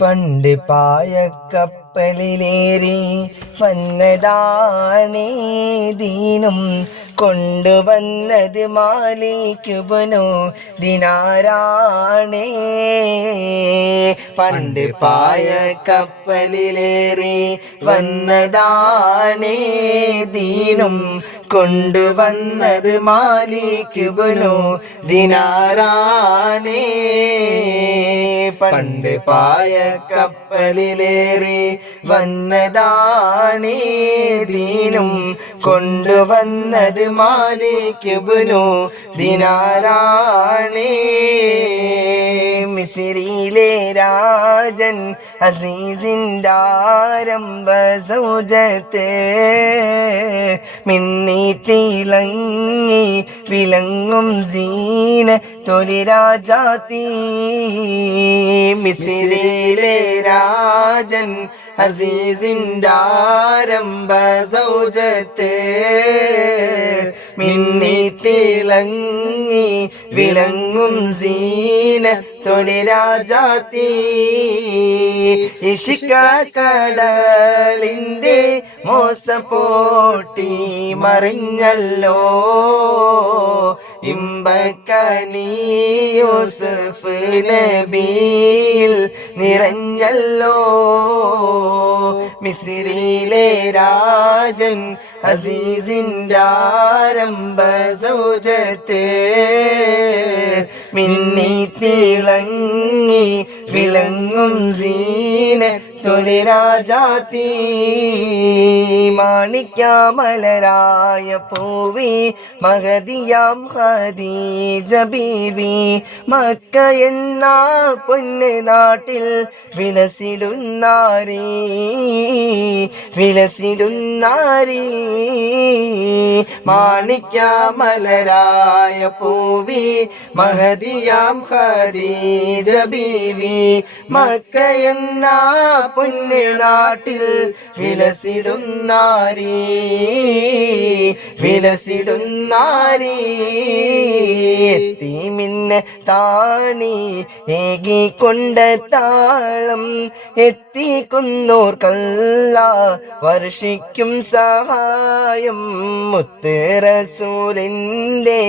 പണ്ട് പായക്കപ്പലിലേറി വന്നതാണേ ദീനും കൊണ്ടുവന്നത് മാലിക്കുബനു ദിനാരാണേ. പണ്ട് പായക്കപ്പലിലേറി വന്നതാണേ ദീനും കൊണ്ടുവന്നത് മാലിക്കുബനു ദിനാരാണേ. പണ്ട് പായക്കപ്പലിലേറി വന്നതാണേ ദീനും കൊണ്ടുവന്നത് മാലിക്കുബനു ദിനാരാണേ. മിസ്രിയിലെ രാജൻ അസീസിൻ്റെ സൗജത്ത് മിന്നി തിളങ്ങി വിളങ്ങും സീന തൊലി രാജാത്തി. മിസ്രിയിലെ രാജൻ അസീസിൻ്റെ സൗജത്ത് മിന്നി തിളങ്ങി വിളങ്ങും സീന തൊലി രാജാത്തി. ഇഷ്ക കടലിൻ്റെ മോസപ്പോട്ടി മറിഞ്ഞല്ലോ ഇമ്പക്കനി യൂസുഫ് നബിയിൽ നിറഞ്ഞല്ലോ. മിസ്രിയിലെ രാജൻ അസീസിൻ്റെ സൗജത്ത് മിന്നി തിളങ്ങി വിളങ്ങും സീന തൊലി രാജാത്തി. മാണിക്യമലരായ പൂവി മഹദിയാം ഖദീജ ബീവി മക്ക എന്ന പൊന്ന് നാട്ടിൽ വിലസിടുന്നാരി വിലസിടുന്നാരി. മാണിക്യമലരായ പൂവി മഹദിയാം ഖദീജ ബീവി മക്ക എന്ന പൊന്ന് നാട്ടിൽ വിലസിടുന്നാരി വിലസിടുന്നാരി. എത്തിമിന്ന താണി ഏകിക്കൊണ്ട താളം എത്തിക്കുന്നോർക്കല്ല വർഷിക്കും സഹായം. മുത്ത് റസൂലിൻ്റെ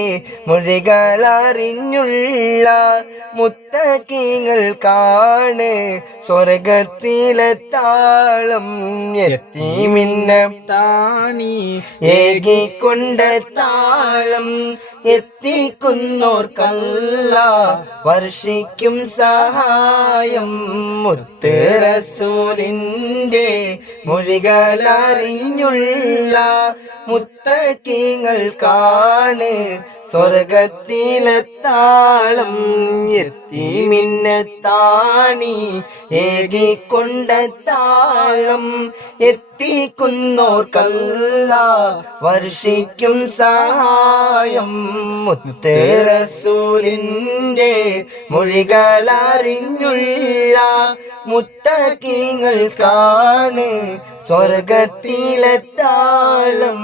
മൊഴികളറിഞ്ഞുള്ള മുത്തക്കീങ്ങൾക്കാണ് സ്വർഗത്തിലെ താളം. എത്തിമിന്ന താണി ഏകിക്കൊണ്ട താളം എത്തിക്കുന്നോർക്കല്ല വർഷിക്കും സഹായം. മുത്ത് റസൂലിൻ്റെ മൊഴികളറിഞ്ഞുള്ള മുത്തക്കീങ്ങൾക്കാണ് സ്വർഗത്തിലെ താളം. എത്തിമിന്ന താണി ഏകിക്കൊണ്ട താളം എത്തിക്കുന്നോർക്കല്ല വർഷിക്കും സഹായം. മുത്ത് റസൂലിൻ്റെ മൊഴികളറിഞ്ഞുള്ള മുത്തക്കീങ്ങൾക്കാണ് സ്വർഗത്തിലെ താളം.